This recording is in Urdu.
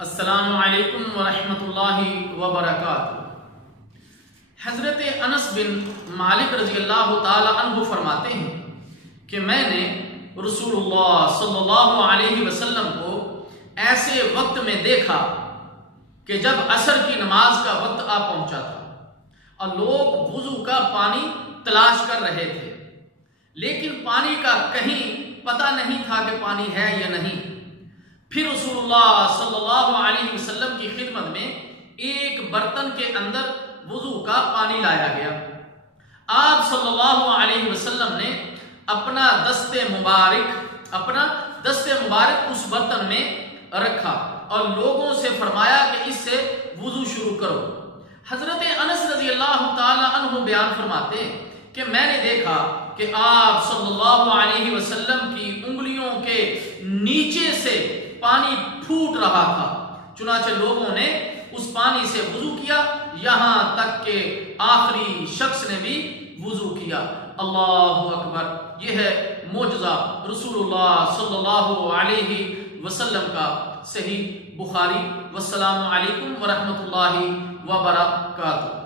السلام علیکم ورحمۃ اللہ وبرکاتہ۔ حضرت انس بن مالک رضی اللہ تعالی عنہ فرماتے ہیں کہ میں نے رسول اللہ صلی اللہ علیہ وسلم کو ایسے وقت میں دیکھا کہ جب عصر کی نماز کا وقت آ پہنچا تھا اور لوگ وضو کا پانی تلاش کر رہے تھے، لیکن پانی کا کہیں پتہ نہیں تھا کہ پانی ہے یا نہیں۔ پھر رسول اللہ صلی اللہ علیہ وسلم کی خدمت میں ایک برتن کے اندر وضو کا پانی لایا گیا۔ آپ صلی اللہ علیہ وسلم نے اپنا دست مبارک اس برتن میں رکھا اور لوگوں سے فرمایا کہ اس سے وضو شروع کرو۔ حضرت انس رضی اللہ تعالی عنہ بیان فرماتے کہ میں نے دیکھا کہ آپ صلی اللہ علیہ وسلم کی انگلیوں کے نیچے سے پانی پھوٹ رہا تھا، چنانچہ لوگوں نے اس پانی سے وضو کیا، یہاں تک کہ آخری شخص نے بھی وضو کیا۔ اللہ اکبر! یہ ہے معجزہ رسول اللہ صلی اللہ علیہ وسلم کا۔ صحیح بخاری۔ والسلام علیکم ورحمۃ اللہ وبرکاتہ۔